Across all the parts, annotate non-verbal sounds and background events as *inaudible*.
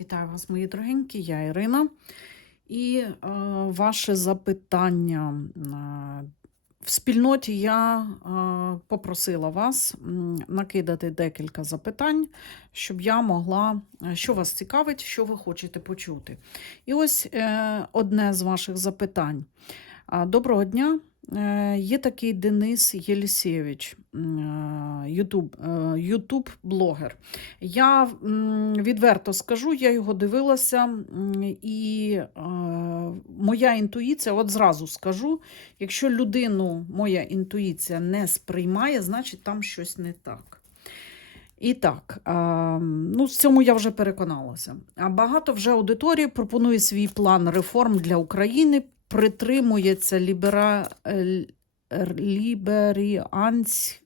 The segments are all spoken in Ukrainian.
Вітаю вас, мої дорогенькі, я Ірина. І е, ваше запитання. Е, в спільноті я е, попросила вас накидати декілька запитань, щоб я могла, е, що вас цікавить, що ви хочете почути. І ось е, одне з ваших запитань. Доброго дня. Е, Є такий Денис Єлісєвич, е, е, Ютуб-блогер. Я відверто скажу, я його дивилася, і моя інтуїція, от зразу скажу, якщо людину моя інтуїція не сприймає, значить там щось не так. І так, ну, в цьому я вже переконалася. А багато вже аудиторії пропонує свій план реформ для України, притримується лібера... е, ліберіанської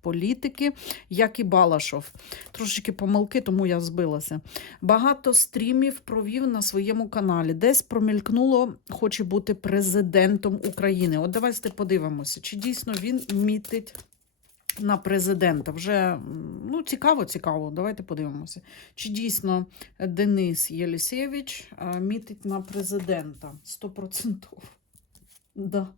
політики, як і Балашов. Трошечки помилки, тому я збилася. Багато стрімів провів на своєму каналі. Десь промількнуло, хоче бути президентом України. От давайте подивимося, чи дійсно він мітить на президента. Вже ну, цікаво, цікаво. Давайте подивимося. Чи дійсно Денис Єлісєвич мітить на президента? 100%. Да.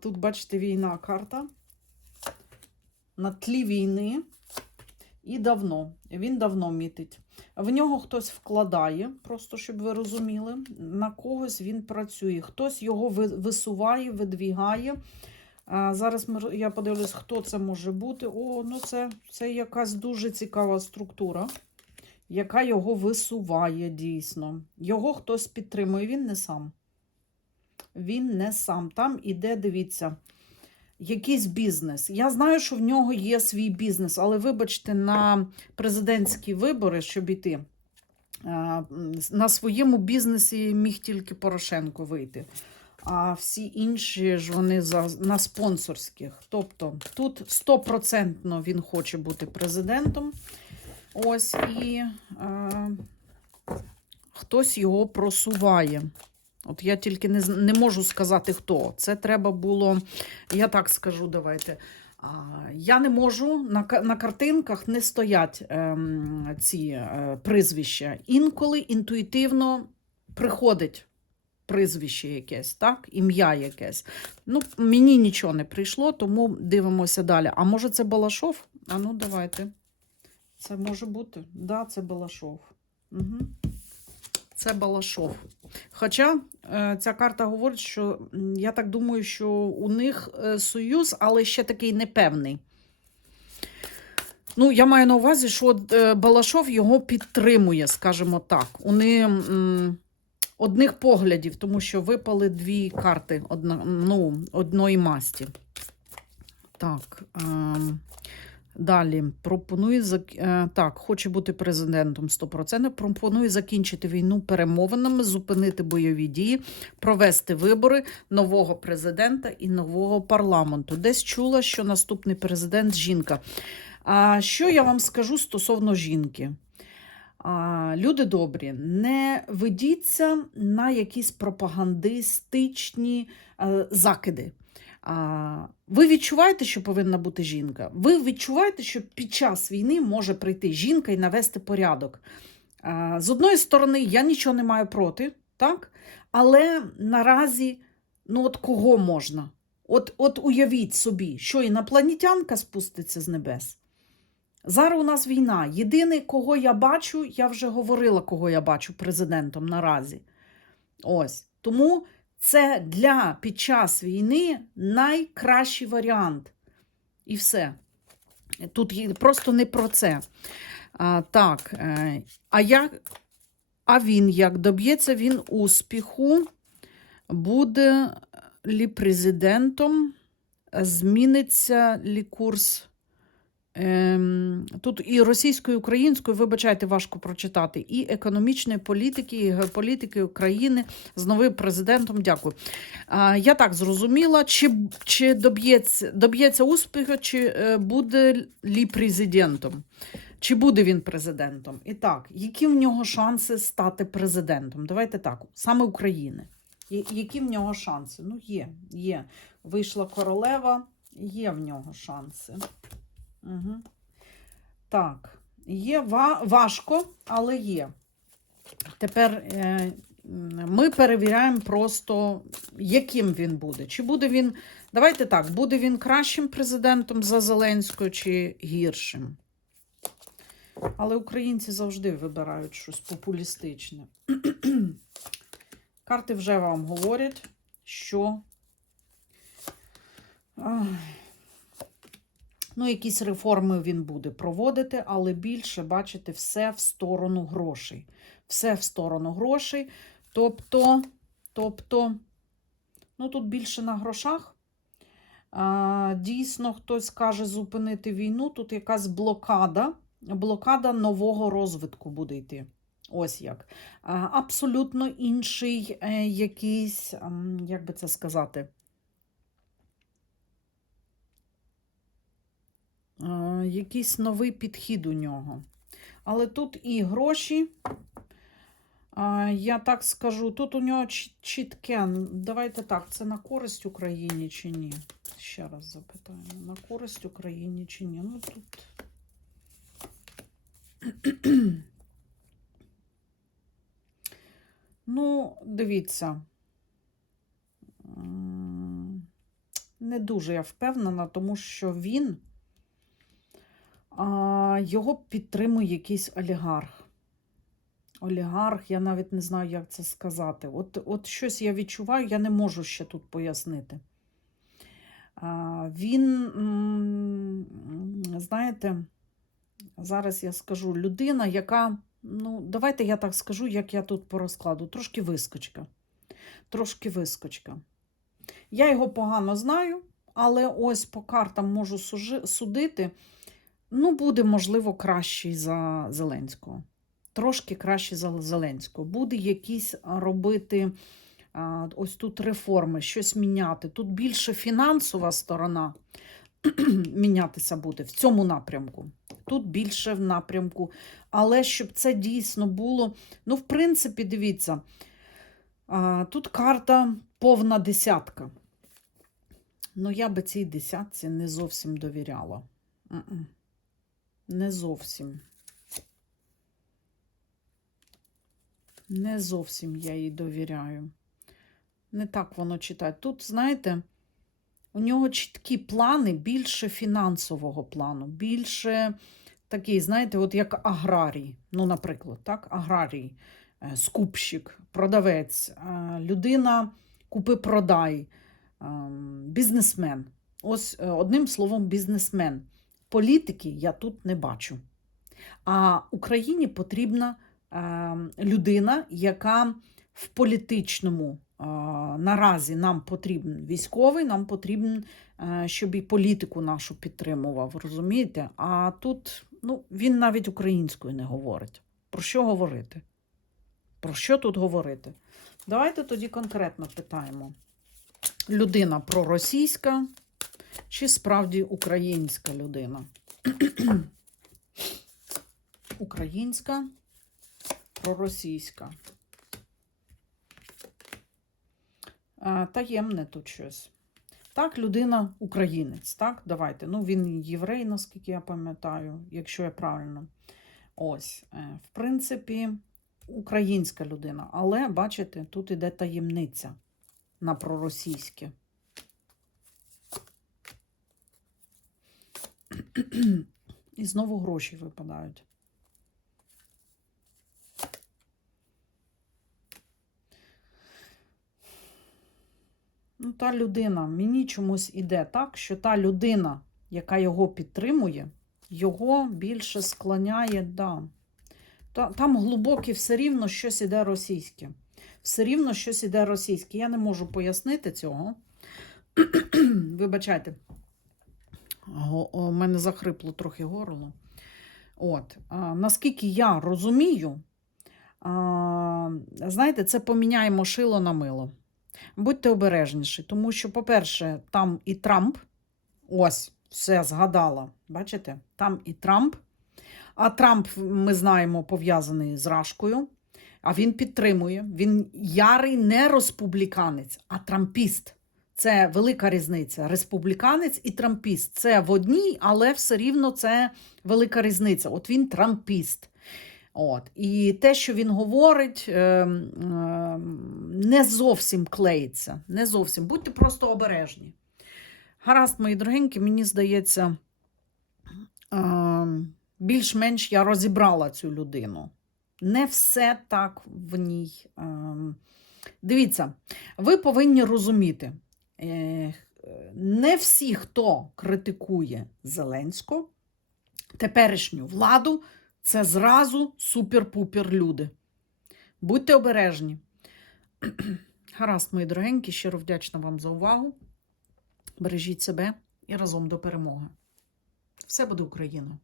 Тут, бачите, війна карта. На тлі війни. І давно. Він давно мітить. В нього хтось вкладає, просто щоб ви розуміли, на когось він працює. Хтось його висуває, видвігає. А, зараз я подивлюсь, хто це може бути. О, ну це, це якась дуже цікава структура, яка його висуває дійсно. Його хтось підтримує, він не сам. Він не сам. Там іде, дивіться, якийсь бізнес. Я знаю, що в нього є свій бізнес, але вибачте, на президентські вибори, щоб іти, на своєму бізнесі міг тільки Порошенко вийти. А всі інші ж вони за, на спонсорських. Тобто тут стопроцентно він хоче бути президентом. Ось і е, хтось його просуває. От я тільки не, не можу сказати, хто. Це треба було, я так скажу, давайте. Я не можу, на, на картинках не стоять ем, ці е, прізвища. Інколи інтуїтивно приходить прізвище якесь, так? ім'я якесь. Ну, мені нічого не прийшло, тому дивимося далі. А може це Балашов? А ну давайте. Це може бути. Да, це Балашов. Угу. Це Балашов. Хоча е, ця карта говорить, що я так думаю, що у них е, союз, але ще такий непевний. Ну, я маю на увазі, що е, Балашов його підтримує, скажімо так. Вони одних поглядів, тому що випали дві карти одна, ну, одної масті. Так. ем, Далі пропонує зак- е, так, хоче бути президентом 100%. Пропонує закінчити війну перемовинами, зупинити бойові дії, провести вибори нового президента і нового парламенту. Десь чула, що наступний президент жінка. А що я вам скажу стосовно жінки? Люди добрі, не ведіться на якісь пропагандистичні е, закиди. Ви відчуваєте, що повинна бути жінка? Ви відчуваєте, що під час війни може прийти жінка і навести порядок. З одної сторони, я нічого не маю проти, так? але наразі, ну от кого можна? От, от уявіть собі, що інопланетянка спуститься з небес. Зараз у нас війна. Єдине, кого я бачу, я вже говорила, кого я бачу президентом наразі. Ось. Тому це для під час війни найкращий варіант. І все. Тут просто не про це. А, так, е, а, як, а він як доб'ється він успіху, буде лі президентом, зміниться лі курс. Ем, тут і російською, і українською, вибачайте, важко прочитати, і економічної політики, і геополітики України з новим президентом. Дякую. Я так зрозуміла, чи, чи доб'ється, доб'ється успіху, чи е, буде лі президентом. Чи буде він президентом? І так, які в нього шанси стати президентом? Давайте так, саме України. Які в нього шанси? Ну, є, є. Вийшла королева, є в нього шанси. Угу. Так, Є ва- важко, але є. Тепер е, ми перевіряємо просто, яким він буде. Чи буде він, давайте так, буде він кращим президентом за Зеленського чи гіршим. Але українці завжди вибирають щось популістичне. Карти вже вам говорять, що ай, ну, якісь реформи він буде проводити, але більше, бачите, все в сторону грошей. Все в сторону грошей. Тобто, тобто, ну тут більше на грошах. А, дійсно, хтось каже зупинити війну. Тут якась блокада, блокада нового розвитку буде йти. Ось як. Абсолютно інший е, якийсь, як би це сказати, якийсь новий підхід у нього. Але тут і гроші, я так скажу, тут у нього чіт- чітке. Давайте так, це на користь Україні чи ні? Ще раз запитаємо. На користь Україні чи ні? Ну тут. *clears throat* Ну, дивіться. Не дуже я впевнена, тому що він його підтримує якийсь олігарх. Олігарх, я навіть не знаю, як це сказати. От, от щось я відчуваю, я не можу ще тут пояснити. Він, знаєте, зараз я скажу, людина, яка, ну, давайте я так скажу, як я тут по розкладу, трошки вискочка. Трошки вискочка. Я його погано знаю, але ось по картам можу судити. Ну, буде, можливо, кращий за Зеленського. Трошки кращий за Зеленського. Буде якісь робити ось тут реформи, щось міняти. Тут більше фінансова сторона *clears throat* мінятися буде в цьому напрямку. Тут більше в напрямку. Але щоб це дійсно було. Ну, в принципі, дивіться, тут карта повна десятка. Ну, я би цій десятці не зовсім довіряла. Не зовсім. Не зовсім я їй довіряю. Не так воно читає. Тут, знаєте, у нього чіткі плани більше фінансового плану, більше такий, знаєте, от як аграрій. Ну, наприклад, так, аграрій, е, скупщик, продавець, е, людина купи-продай, ем, бізнесмен. Ось е, одним словом, бізнесмен. Політики я тут не бачу. А Україні потрібна е, людина, яка в політичному е, наразі нам потрібен військовий, нам потрібен, е, щоб і політику нашу підтримував, розумієте? А тут ну, він навіть українською не говорить. Про що говорити? Про що тут говорити? Давайте тоді конкретно питаємо. Людина проросійська чи справді українська людина? *clears throat* Українська, проросійська. А, таємне тут щось. Так, людина українець. Так, давайте. Ну, він єврей, наскільки я пам'ятаю, якщо я правильно. Ось, е, в принципі, українська людина. Але, бачите, тут іде таємниця на проросійське. І знову гроші випадають. Ну, та людина, мені чомусь іде так, що та людина, яка його підтримує, його більше склоняє, да. Там глибоке все рівно щось іде російське. Все рівно щось іде російське. Я не можу пояснити цього. *clears throat* Вибачайте. У мене захрипло трохи горло. От, наскільки я розумію, знаєте, це поміняємо шило на мило. Будьте обережніші, тому що, по-перше, там і Трамп, ось, все згадала, бачите, там і Трамп. А Трамп, ми знаємо, пов'язаний з Рашкою, а він підтримує. Він ярий не республіканець, а трампіст. Це велика різниця. Республіканець і трампіст. Це в одній, але все рівно це велика різниця. От він трампіст. От. І те, що він говорить, е, е, не зовсім клеїться. Не зовсім. Будьте просто обережні. Гаразд, мої дорогенькі, мені здається, е, більш-менш я розібрала цю людину. Не все так в ній. Дивіться, ви повинні розуміти, не всі, хто критикує Зеленського, теперішню владу, це зразу супер-пупер люди. Будьте обережні. *clears throat* Гаразд, мої дорогенькі, щиро вдячна вам за увагу. Бережіть себе і разом до перемоги. Все буде Україна!